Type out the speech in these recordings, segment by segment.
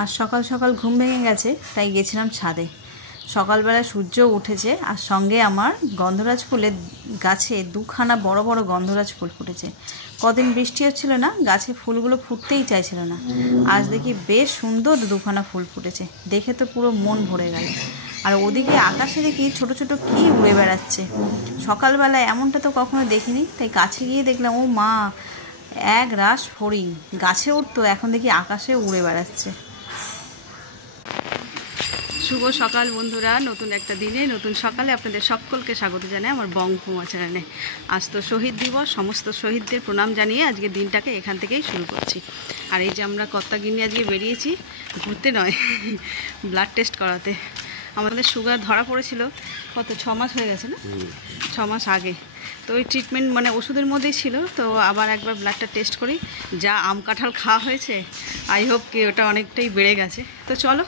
আর সকাল সকাল ঘুম ভেঙে গেছে, তাই গেছিলাম ছাদে। সকালবেলা সূর্য উঠেছে আর সঙ্গে আমার গন্ধরাজ ফুলের গাছে দুখানা বড় বড় গন্ধরাজ ফুল ফুটেছে। কদিন বৃষ্টি হচ্ছিল না, গাছে ফুলগুলো ফুটতেই চাইছিল না। আজ দেখি বেশ সুন্দর দুখানা ফুল ফুটেছে, দেখে তো পুরো মন ভরে গেল। আর ওদিকে আকাশে দেখি ছোট ছোট কী উড়ে বেড়াচ্ছে। সকালবেলায় এমনটা তো কখনো দেখিনি, তাই কাছে গিয়ে দেখলাম ও মা, এক রাশ ফড়িং গাছে উঠতো, এখন দেখি আকাশে উড়ে বেড়াচ্ছে। শুভ সকাল বন্ধুরা, নতুন একটা দিনে নতুন সকালে আপনাদের সকলকে স্বাগত জানাই আমার বঙ্গভূমা চ্যানেলে। আজ তো শহীদ দিবস, সমস্ত শহীদদের প্রণাম জানিয়ে আজকে দিনটাকে এখান থেকেই শুরু করছি। আর এই যে আমরা কর্তাগিন্নি আজকে বেরিয়েছি ঘুরতে নয়, ব্লাড টেস্ট করাতে। আমাদের সুগার ধরা পড়েছিল কত 6 মাস হয়ে গেছে না, 6 মাস আগে। তো ওই ট্রিটমেন্ট মানে ওষুধের মধ্যেই ছিল, তো আবার একবার ব্লাডটা টেস্ট করি। যা আম কাঁঠাল খাওয়া হয়েছে, আই হোপ কি ওটা অনেকটাই বেড়ে গেছে। তো চলো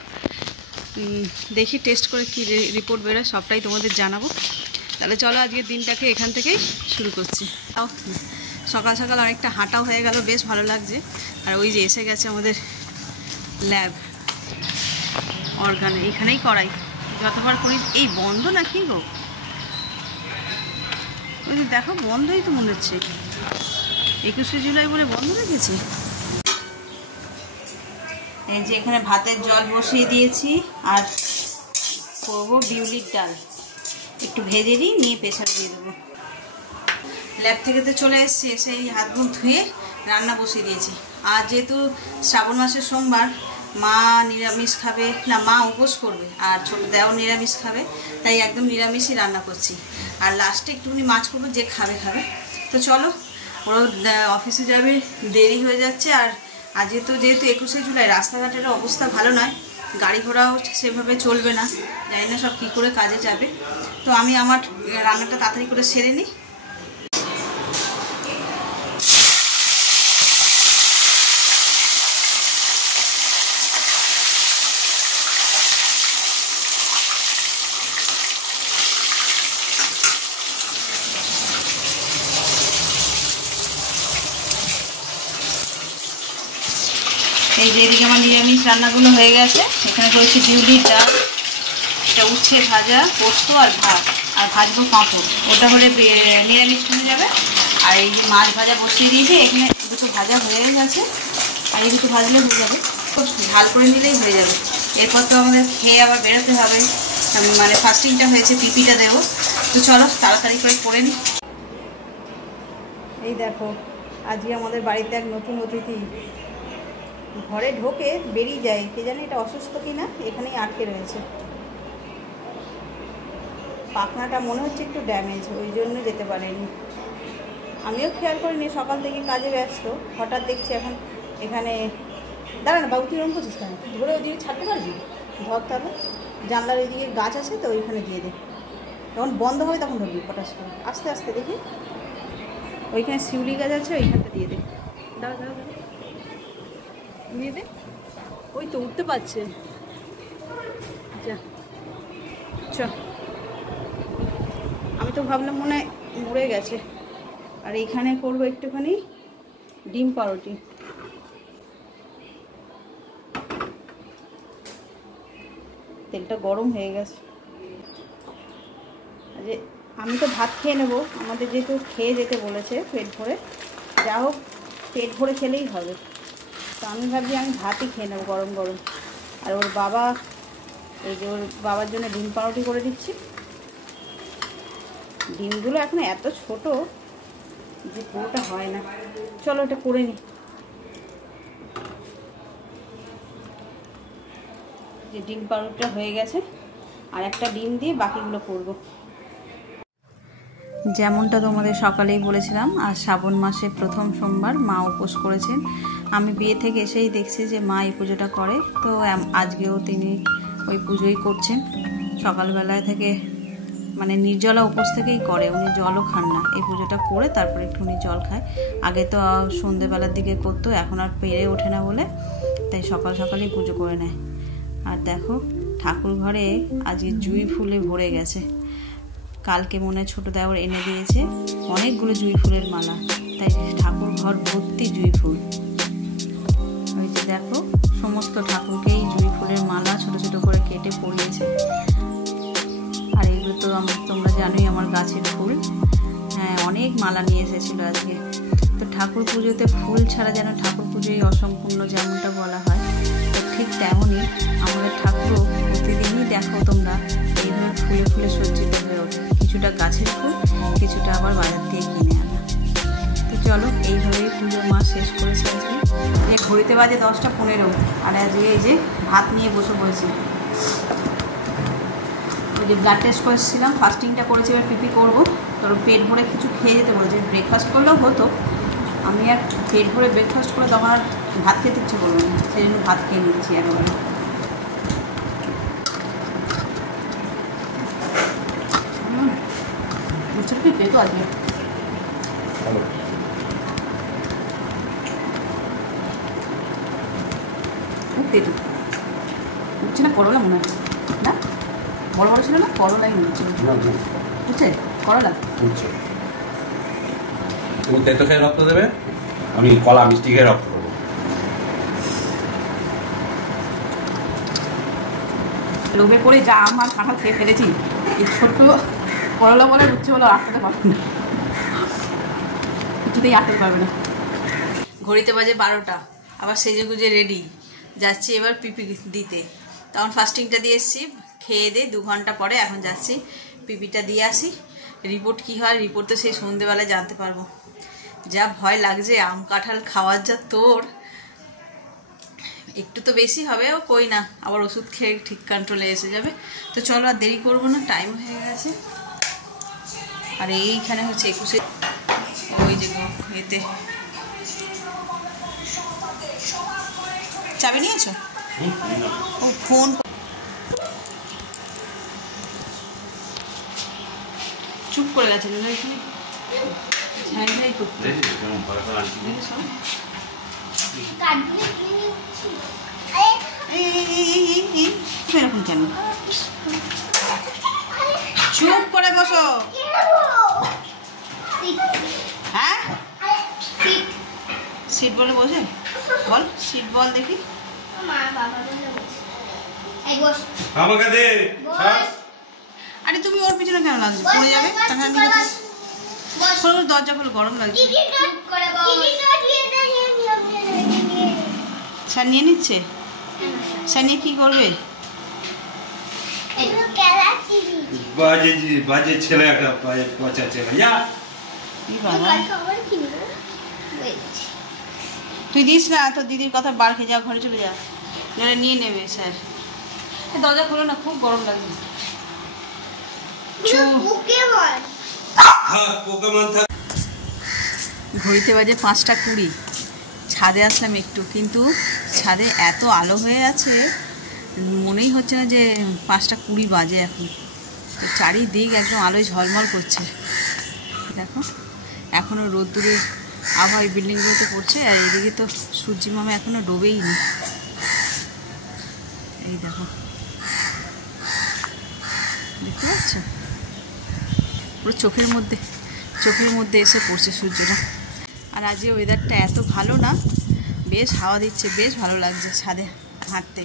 দেখি টেস্ট করে কি রিপোর্ট বেরোয়, সবটাই তোমাদের জানাবো। তাহলে চলো আজকের দিনটাকে এখান থেকেই শুরু করছি। সকাল সকাল অনেকটা হাঁটাও হয়ে গেল, বেশ ভালো লাগছে। আর ওই যে এসে গেছে আমাদের ল্যাব অর্গানে, এখানেই করাই যতবার করি। এই বন্ধ না কি গো? ওই যে দেখো বন্ধই তো মনে হচ্ছে, 21শে জুলাই বলে বন্ধ রেখেছি। এই যে এখানে ভাতের জল বসিয়ে দিয়েছি আর করবো বিউলির ডাল, একটু ভেজে নিয়ে প্রেসারে দিয়ে দেবো। ল্যাব থেকে তো চলে এসেছি, এসে এই হাত মুখ ধুয়ে রান্না বসিয়ে দিয়েছি। আর যেহেতু শ্রাবণ মাসের সোমবার, মা নিরামিষ খাবে না, মা উপোস করবে আর ছোটো দেও নিরামিষ খাবে, তাই একদম নিরামিষই রান্না করছি। আর লাস্টে একটুখানি মাছ করবো, যে খাবে খাবে। তো চলো, ওরা অফিসে যাবে, দেরি হয়ে যাচ্ছে। আর যেহেতু 21শে জুলাই, রাস্তাঘাটের অবস্থা ভালো নয়, গাড়ি ঘোড়াও সেভাবে চলবে না, জানি না সব কী করে কাজে যাবে। তো আমি আমার রান্নাটা তাড়াতাড়ি করে সেরে নিই। এই যে এদিকে আমার নিরামিষ রান্নাগুলো হয়ে গেছে। এখানে করেছি বিউলির ডাল, এটা উচ্ছে ভাজা, পোস্ত আর ভাত, আর ভাজবো পাঁপড়, ওটা হলে নিরামিষ হয়ে যাবে। আর এই যে মাছ ভাজা বসিয়ে দিয়েছি, এখানে দুটো ভাজা হয়ে গেছে, আর এই দুটো ভাজলে হয়ে যাবে, ঝাল করে নিলেই হয়ে যাবে। এরপর তো আমাদের খেয়ে আবার বেরোতে হবে, মানে ফাস্টিংটা হয়েছে, পিপিটা দেবো। তো চলো তাড়াতাড়ি করে নিই। এই দেখো, আজকে আমাদের বাড়িতে এক নতুন অতিথি ঘরে ঢোকে বেরিয়ে যায়, কে জানে এটা অসুস্থ কিনা, এখানেই আটকে রয়েছে। পাখনাটা মনে হচ্ছে একটু ড্যামেজ, ওই জন্য যেতে পারেনি। আমিও খেয়াল করিনি, সকাল থেকে কাজে ব্যস্ত, হঠাৎ দেখছি এখন এখানে। দাঁড়া না বাবু, তুই রঙ করছিস কেন? ধরে ওইদিকে ছাড়তে পারবি? ধর তাহলে, জানলার ওইদিকে গাছ আছে তো, ওইখানে দিয়ে দে, যখন বন্ধ হবে তখন ধরবি পটাশ করে। আস্তে আস্তে দেখি, ওইখানে শিউলি গাছ আছে, ওইখানটা দিয়ে দে। দাঁড়া দাঁড়া দাঁড়া, দিয়ে দে। ওই তো উঠতে পারছে, যা চ। আমি তো ভাবলাম মনে হয় মরে গেছে। আর এইখানে করবো একটুখানি ডিম পাউরুটি। তেলটা গরম হয়ে গেছে। যে আমি তো ভাত খেয়ে নেবো, আমাদের যেহেতু খেয়ে যেতে বলেছে পেট ভরে, যা হোক পেট ভরে খেলেই হবে। তো আমি ভাবছি আমি ভাতই খেয়ে নেবো গরম গরম। আর ওর বাবা, এই যে ওর বাবার জন্য ডিম পাউরুটি করে দিচ্ছি। ডিমগুলো এখন এত ছোট যে পুরোটা হয় না। চলো এটা করে নিই। যে ডিম পাউরুটিটা হয়ে গেছে, আর একটা ডিম দিয়ে বাকিগুলো করব। যেমনটা তোমাদের সকালেই বলেছিলাম, আর শ্রাবণ মাসে প্রথম সোমবার, মা উপোস করেছেন। আমি বিয়ে থেকে এসেই দেখছি যে মা এই পুজোটা করে, তো আজকেও তিনি ওই পুজোই করছেন। সকালবেলা থেকে মানে নির্জলা উপোস থেকেই করে, উনি জলও খান না। এই পুজোটা করে তারপরে একটু উনি জল খায়। আগে তো সন্ধেবেলার দিকে করতো, এখন আর পেরে ওঠে না বলে, তাই সকাল সকালেই পুজো করে নেয়। আর দেখো ঠাকুর ঘরে আজকে জুঁই ফুলে ভরে গেছে। কালকে মনে হয় ছোটো দেওর এনে দিয়েছে অনেকগুলো জুঁই ফুলের মালা, তাই ঠাকুর ঘর ভর্তি জুঁই ফুল। ওই যে দেখো, সমস্ত ঠাকুরকেই জানোই আমার গাছের ফুল। হ্যাঁ, অনেক মালা নিয়ে এসেছিলো আজকে। তো ঠাকুর পুজোতে ফুল ছাড়া যেন ঠাকুর পুজোই অসম্পূর্ণ, যেমনটা বলা হয়, তো ঠিক তেমনই আমাদের ঠাকুরও প্রতিদিনই দেখো তোমরা এইভাবে ফুলে ফুলে সজ্জিত হয়ে ওঠে। কিছুটা গাছের ফুল, কিছুটা আবার বাজার থেকে কিনে আনা। তো চলো, এইভাবেই পুজোর মাস শেষ করেছে আজকে। যে ঘড়িতে বাজে 10টা 15, আর আজকে এই যে ভাত নিয়ে বসে পড়েছি। ওই যে ব্লাড টেস্ট করেছিলাম, ফাস্টিংটা করেছি, এবার পিপি করবো। তোর পেট ভরে কিছু খেয়ে যেতে বলেছে। ব্রেকফাস্ট করলেও হতো, আমি আর পেট ভরে ব্রেকফাস্ট করে তখন আর ভাত খেতে ইচ্ছে করবো না, সেই জন্য ভাত খেয়ে নিচ্ছি একেবারে। বুঝছো কি পেটো আজকে পেটো বুঝছে না, করলা মনে হচ্ছে না, বড় বড় ছিল না, করলাই মনে হচ্ছে। বুঝছে করলা বুঝছে। তুমি তেতো খেয়ে রক্ত দেবে, আমি কলা মিষ্টি খেয়ে রক্ত দেবো। লোভে পড়ে যা আম আর কাঁঠাল খেয়ে ফেলেছি, এই ছোট্ট করলা বলে উঠছে বলে আটকাতে পারবে না, কিছুতেই আটকাতে পারবে না। ঘড়িতে বাজে 12টা, আবার সেজে গুজে রেডি যাচ্ছি এবার পিপি দিতে। তখন ফাস্টিংটা দিয়ে এসেছি, খেয়ে দিয়ে 2 ঘন্টা পরে এখন যাচ্ছি পিপিটা দিয়ে আসি। রিপোর্ট কি হয়, রিপোর্ট তো সেই সন্ধ্যেবেলায় জানতে পারবো। যা ভয় লাগছে, আম কাঁঠাল খাওয়ার যা তোর, একটু তো বেশি হবে, ও কই না, আবার ওষুধ খেয়ে ঠিক কন্ট্রোলে এসে যাবে। তো চলো আর দেরি করবো না, টাইম হয়ে গেছে। আর এইখানে হচ্ছে 21 ওই যে এতে চাবি নিয়েছো? ও ফোন চুপ করে গেছে, এরকম কেন? চুপ করে বসো। হ্যাঁ, সিট বলে বসে বল, সিট বল দেখি। আরে তুমি ওর পিছনে কেন লাগছো, পড়ে যাবে। দরজা খুলে, গরম লাগছে। স্যার নিয়ে নিচ্ছে, স্যার নিয়ে কি করবে? বাজে ছেলে একটা, পচা ছেলে। তুই দিস না, তোর দিদির কথা বার খেয়ে যা, ঘরে চলে যা, নাহলে নিয়ে নেবে স্যার। দরজা খুলো না, খুব গরম লাগছে। ঘড়িতে বাজে 5টা 20, ছাদে আসলাম একটু, কিন্তু ছাদে এত আলো হয়ে আছে মনেই হচ্ছে না যে 5টা 20 বাজে এখন। চারিদিক একদম আলোয় ঝলমল করছে। দেখো এখনও রোদ্দুরের আবহাওয়া এই বিল্ডিংগুলোতে পড়ছে, আর এইদিকে তো সূর্যি মামা এখনও ডোবেই নি। এই দেখো, দেখতে পাচ্ছ, পুরো চোখের মধ্যে এসে পড়ছে সূর্যটা। আর আজকে ওয়েদারটা এত ভালো না, বেশ হাওয়া দিচ্ছে, বেশ ভালো লাগছে ছাদে হাঁটতে।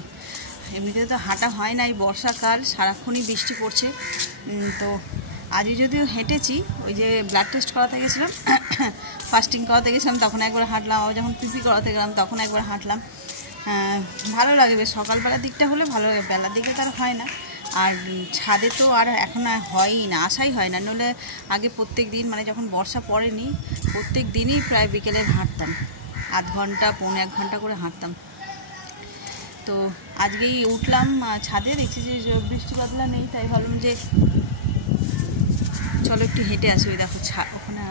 এমনিতে তো হাঁটা হয় না, এই বর্ষাকাল সারাক্ষণই বৃষ্টি পড়ছে। তো আজই যদিও হেঁটেছি, ওই যে ব্লাড টেস্ট করাতে গেছিলাম, ফাস্টিং করাতে গেছিলাম, তখন একবার হাঁটলাম, আবার যখন পিপি করাতে গেলাম তখন একবার হাঁটলাম। ভালো লাগে বেশ, সকালবেলার দিকটা হলে ভালো লাগে, বেলার দিকে তো আর হয় না। আর ছাদে তো আর এখন আর হয়ই না, আসাই হয় না। নইলে আগে প্রত্যেক দিন, মানে যখন বর্ষা পড়েনি, প্রত্যেক দিনই প্রায় বিকেলে হাঁটতাম, আধ ঘন্টা 1.5 ঘন্টা করে হাঁটতাম। তো আজকেই উঠলাম ছাদে, দেখছি যে বৃষ্টি বাদলা নেই, তাই ভাবলাম যে চলো একটু হেঁটে আসি। ওই দেখো ওখানে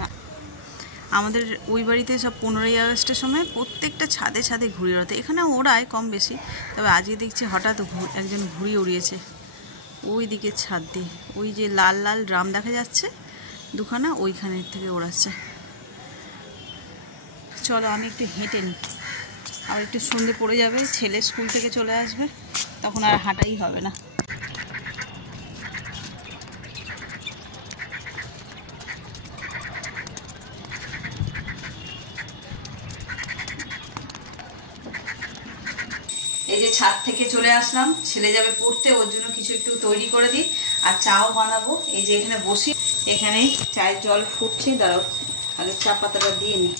আমাদের ওই বাড়িতে সব 15ই আগস্টের সময় প্রত্যেকটা ছাদে ছাদে ঘুড়ি ওড়াতে, এখানে ওড়ায় কম বেশি, তবে আজকে দেখছি হঠাৎ একজন ঘুড়ি উড়িয়েছে ওই দিকে ছাদ দিয়ে। ওই যে লাল লাল ড্রাম দেখা যাচ্ছে দুখানা, ওইখানের থেকে ওড়াচ্ছে। চলো আমি একটু হেঁটে নিই, আর একটু সন্ধে পড়ে যাবে, ছেলে স্কুল থেকে চলে আসবে, তখন আর হাঁটাই হবে না। এই যে ছাদ থেকে চলে আসলাম, ছেলে যাবে পড়তে, ওর জন্য কিছু একটু তৈরি করে দিই। আর চাও বানাবো। এই যে এখানে বসি, এখানে চায়ের জল ফুটছে, দাঁড়াও আগে চা পাতাটা দিয়ে নিই।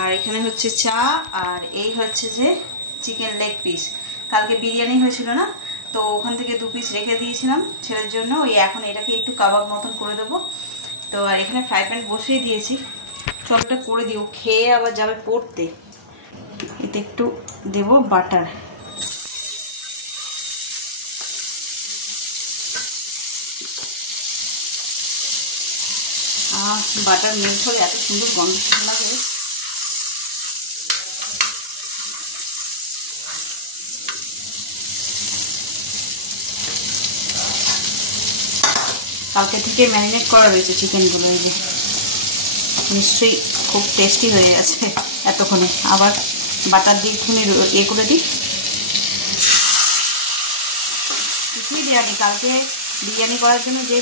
আর এখানে হচ্ছে চা, আর এই হচ্ছে যে চিকেন লেগ পিস। কালকে বিরিয়ানি হয়েছিল না, তো ওখান থেকে 2 পিস রেখে দিয়েছিলাম ছেলের জন্য। ওই এখন এটাকে একটু কাবাব মতন করে দেবো। তো আর এখানে ফ্রাই প্যান বসিয়ে দিয়েছি, সবটা করে দিও, খেয়ে আবার যাবে পড়তে। এতে একটু দেব বাটার। বাটার মেল্ট হলে এত সুন্দর গন্ধ লাগে। কালকে থেকে ম্যারিনেট করা রয়েছে চিকেনগুলো। এই যে নিশ্চয়ই খুব টেস্টি হয়ে গেছে এতক্ষণে। আবার বাটার দিয়ে একটুখানি করে দিই। কিছুই দেওয়া নেই, কালকে বিরিয়ানি করার জন্য যে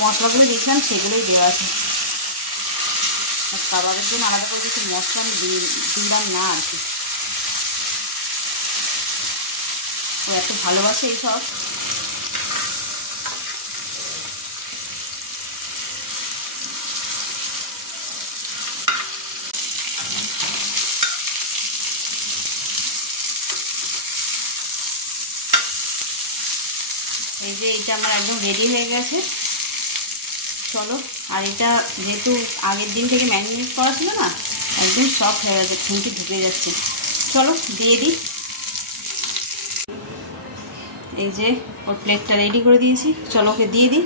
মশলাগুলো দিয়েছিলাম সেগুলোই দেওয়া আছে। কাবাবের জন্য আলাদা করে কিছু মশলা আমি দিলাম না আর কি। ও এত ভালোবাসে এইসব। এই যে এইটা আমার একদম রেডি হয়ে গেছে। চলো, আর এটা যেহেতু আগের দিন থেকে ম্যারিনেট করা ছিল না, একদম সফট হয়ে গেছে, খুঁটি ঢুকে যাচ্ছে। চলো দিয়ে দিই। এই যে ওর প্লেটটা রেডি করে দিয়েছি, চলো ওকে দিয়ে দিই।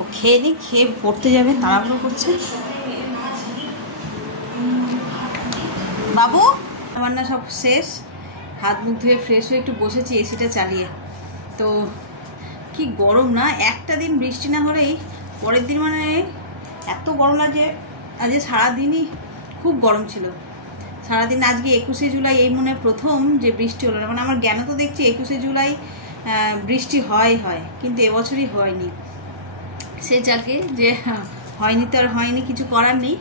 ও খেয়ে নিই, খেয়ে পড়তে যাবে, তাড়াহুড়ো করছে। বাবু আমার না সব শেষ, হাত মুখ ধুয়ে ফ্রেশ হয়ে একটু বসেছি এসিটা চালিয়ে। তো কি গরম না, একটা দিন বৃষ্টি না হলেই পরের দিন মানে এত গরম লাগে। আজকে সারাদিনই খুব গরম ছিল সারাদিন। আজকে 21শে জুলাই, এই মনে প্রথম যে বৃষ্টি হলো না। মানে আমার জ্ঞান তো দেখছি 21শে জুলাই বৃষ্টি হয়, কিন্তু এবছরই হয়নি। সে যাকে যে হয়নি তো আর হয়নি, কিছু করার নেই।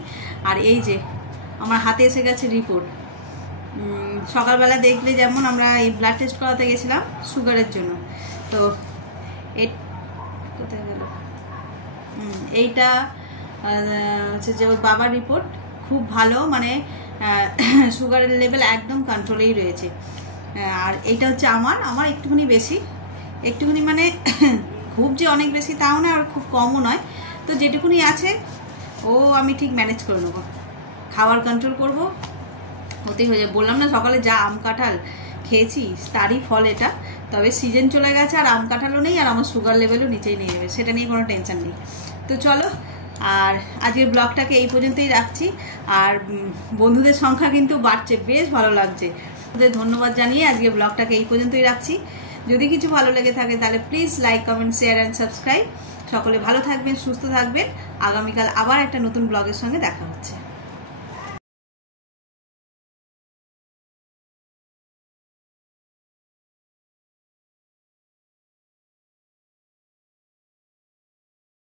আর এই যে আমার হাতে এসে গেছে রিপোর্ট। সকালবেলা দেখলে যেমন আমরা এই ব্লাড টেস্ট করাতে গেছিলাম সুগারের জন্য, তো কোথায় গেল, এইটা হচ্ছে যে ওর বাবার রিপোর্ট খুব ভালো, মানে সুগারের লেভেল একদম কন্ট্রোলেই রয়েছে। আর এইটা হচ্ছে আমার একটুখানি বেশি, একটুখানি মানে খুব যে অনেক বেশি তাও না, আর খুব কমও নয়। তো যেটুকুনি আছে ও আমি ঠিক ম্যানেজ করে নেবো, খাবার কন্ট্রোল করবো, হতেই হয়ে যাবে। বললাম না সকালে যা আম কাঁঠাল খেয়েছি তারই ফল এটা। তবে সিজন চলে গেছে, আর আম কাঁঠালও নেই, আর আমার সুগার লেভেলও নিচেই নিয়ে যাবে, সেটা নিয়ে কোনো টেনশন নেই। তো চলো, আর আজকের ব্লগটাকে এই পর্যন্তই রাখছি। আর বন্ধুদের সংখ্যা কিন্তু বাড়ছে, বেশ ভালো লাগছে। ওদের ধন্যবাদ জানিয়ে আজকের ব্লগটাকে এই পর্যন্তই রাখছি। যদি কিছু ভালো লেগে থাকে তাহলে please like, comment, share and subscribe. সকলে ভালো থাকবেন, সুস্থ থাকবেন। আগামীকাল আবার একটা নতুন ব্লগের সঙ্গে দেখা হচ্ছে।